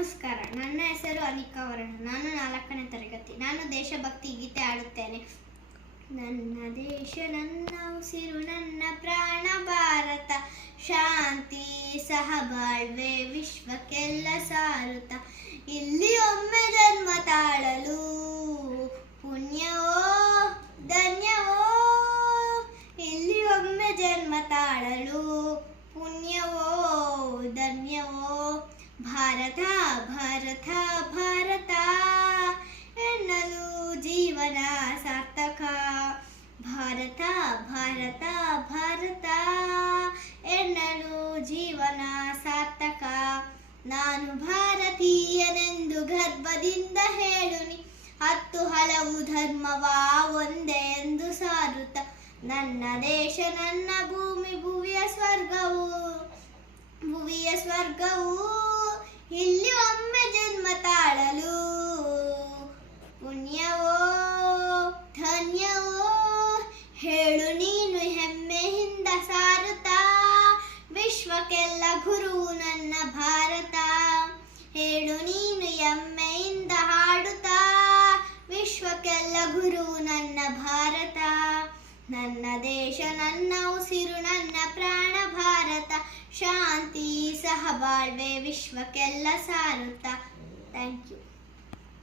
ನಮಸ್ಕಾರ. ನನ್ನ ಹೆಸರು ಅನಿಕಾ ವರ್ಣ. ನಾನು 4ನೇ ತರಗತಿ. ನಾನು ದೇಶಭಕ್ತಿ ಗೀತೆ ಹಾಡುತ್ತೇನೆ. ನನ್ನ ದೇಶ ನನ್ನ ಉಸಿರು ನನ್ನ ಪ್ರಾಣ ಭಾರತ, ಶಾಂತಿ ಸಹಬಾಳ್ವೆ ವಿಶ್ವಕ್ಕೆಲ್ಲ ಸಾರುತ್ತ. ಇಲ್ಲಿ ಒಮ್ಮೆ ಜನ್ಮ ತಾಳಲು ಪುಣ್ಯವೋ ಧನ್ಯವೋ, ಇಲ್ಲಿ ಒಮ್ಮೆ ಜನ್ಮ ತಾಳಲು ಪುಣ್ಯವೋ ಧನ್ಯವೋ. ಭಾರತ ಭಾರತ ಭಾರತ ಎನ್ನಲು ಜೀವನ ಸಾರ್ಥಕ. ಭಾರತ ಭಾರತ ಭಾರತ ಎನ್ನಲು ಜೀವನ ಸಾರ್ಥಕ. ನಾನು ಭಾರತೀಯನೆಂದು ಗರ್ವದಿಂದ ಹೇಳುನಿ, 10 ಹಲವು ಧರ್ಮವ ಒಂದೇ ಎಂದು ಸಾರುತ್ತ. ನನ್ನ ದೇಶ ನನ್ನ ಭೂಮಿ ಭುವಿಯ ಸ್ವರ್ಗವು, ಭುವಿಯ ಸ್ವರ್ಗವು. ಇಲ್ಲಿ ಒಮ್ಮೆ ಜನ್ಮ ತಾಳಲು ಪುಣ್ಯವೋ ಧನ್ಯವೋ. ಹೇಳು ನೀನು ಹೆಮ್ಮೆಯಿಂದ ಸಾರುತ್ತಾ, ವಿಶ್ವಕ್ಕೆಲ್ಲ ಗುರು ನನ್ನ ಭಾರತ. ಹೇಳು ನೀನು ಹೆಮ್ಮೆಯಿಂದ ಹಾಡುತ್ತಾ, ವಿಶ್ವಕ್ಕೆಲ್ಲ ಗುರು ನನ್ನ ಭಾರತ. ನನ್ನ ದೇಶ ನನ್ನ ಉಸಿರು ನನ್ನ ಪ್ರಾಣ ಭಾರತ, ಶಾಂತಿ ಸಹಬಾಳ್ವೆ ವಿಶ್ವಕ್ಕೆಲ್ಲ ಸಾರುತ್ತ. Thank you.